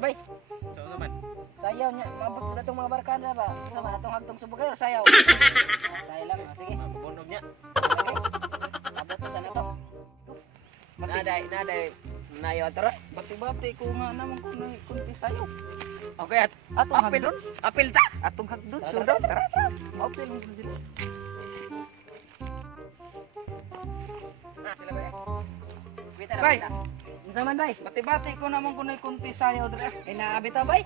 bay. So naman. Sayaw nya, mabot na itong mga barkada ba? Sama atong hagtong subugay o sayaw? Sayaw lang, sige. Bunog niya. Okay. Abot to sana to. Naday, nayo tara. Bati-bati ko nga naman kung kunti sayaw. Okay, Atong apil, hagdon. apil ta. Atong hagdon. Sudaw, tara. Maupil mo sila. Sila ba? Wait na, Bay. wait na. Unsa man bay? Bati-bati ko naman kung kunti sayaw dre. Ay naabit ta bay?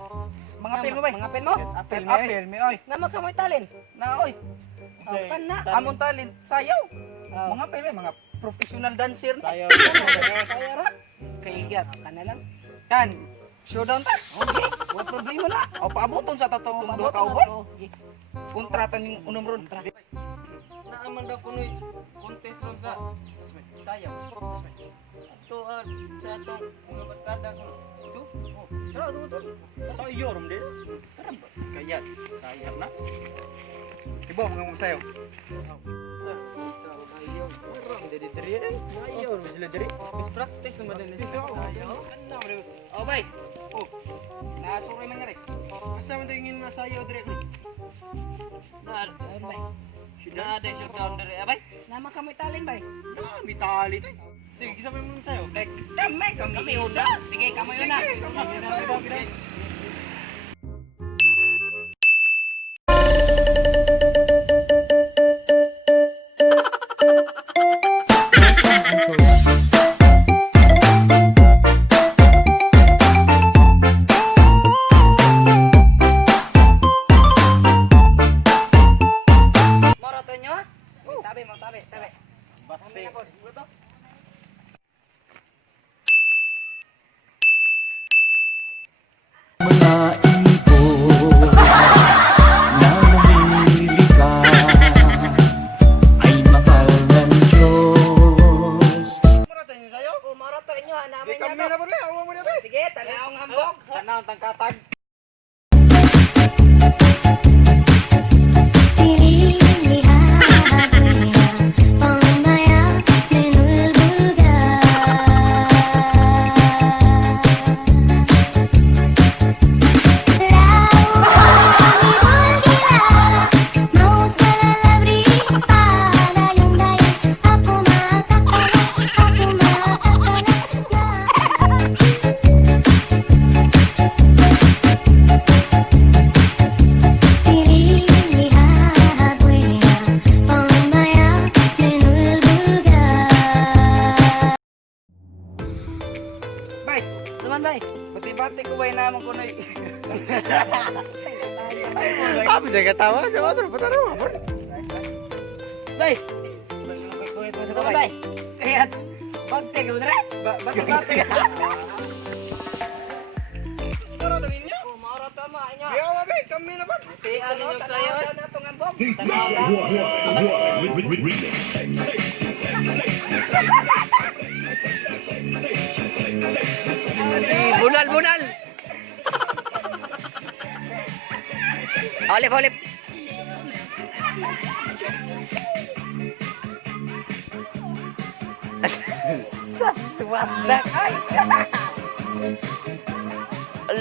Mga apil mo bay. Mga apil mo? Apil mi oy. Nga magkamoy talin. Na oy. Kan na. Amon talent sayaw. Oh. Mga apil mga professional dancer na. Sayaw. Saya ra. Kaigat. Kana lang. Kan. Showdown ta. Okay, wala problema na. O paabuton sa tatong duha ka ubon. Kontrata ning unom ron. Naaman daw kunoy contest ron sa sayaw. Ito sa atong mga barkada ko. Ito. Oh, tara ito. Sa iyo ron din. Tara. Kaya sayaw na. Ibo mga sayaw. Sir, ikaw ayaw. Ram dari dari eh. Ayaw sila dari. Bis practice naman din sila. Ayaw. Kanda mo. O bay. Oh. Nasuroy man ngari. Asa man tingin na sayaw dari. Na Ayun bay. na ada showdown dari abay. Nama kamoy talin bay. Na mitali to. Sige, kisabay mo sayo. Kay kami una. Sige, kamoy una. Moro to nyo? Tabi mo, tabi. Basta. Mga ibon na lumili ka ay mahal ng Diyos. Mura tayo sayo. Oh, moro to nyo. Namin Kami nyo na to. ba rin? Awa mo na ba? Sige, tanawang hambog. Tanaw tang katag. Bay. Suman bay. Bati-bati ko bay naman kunoy. Apa jaga tawa? Jawa terus pataro. Bay. Suman bay. Kaya pagte ko dre. Bati-bati. Mura tayo ninyo. Oh, moro to mo inyo. Biyaw ba bay? Kami na ba? Si ano sayo. tanaw na tong hambog. Bunal, bunal. Olip, olip. Saswat ay.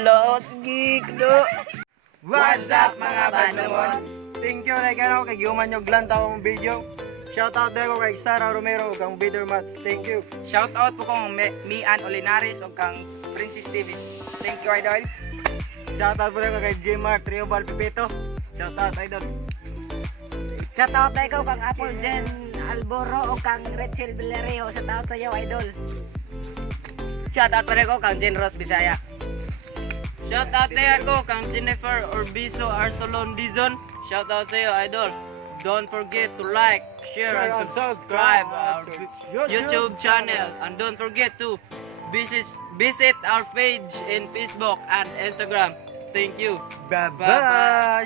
Lot gig do. What's up mga bandamon? Thank you like ano kay Yuman yung glantaw mong video. Shout out ko kay Sara Romero ug kang Bitter Mats. Thank you. Shout out po kong Mian Olinares o kang Princess Davis. Thank you idol. Shout out po rin ko kay Jmar Triobal Pipito. Shout out idol. Shoutout tayo ko kang Apple Jen Alboro o kang Rachel Villareo. Shoutout sa iyo, idol. Shout out pa rin ko kang Jen Ross Bisaya. Shout out ako kang Jennifer Orbizo Arsolon Dizon. Shout out sa iyo idol. Don't forget to like, share and subscribe our YouTube channel, and don't forget to visit our page in Facebook and Instagram. Thank you. Bye bye.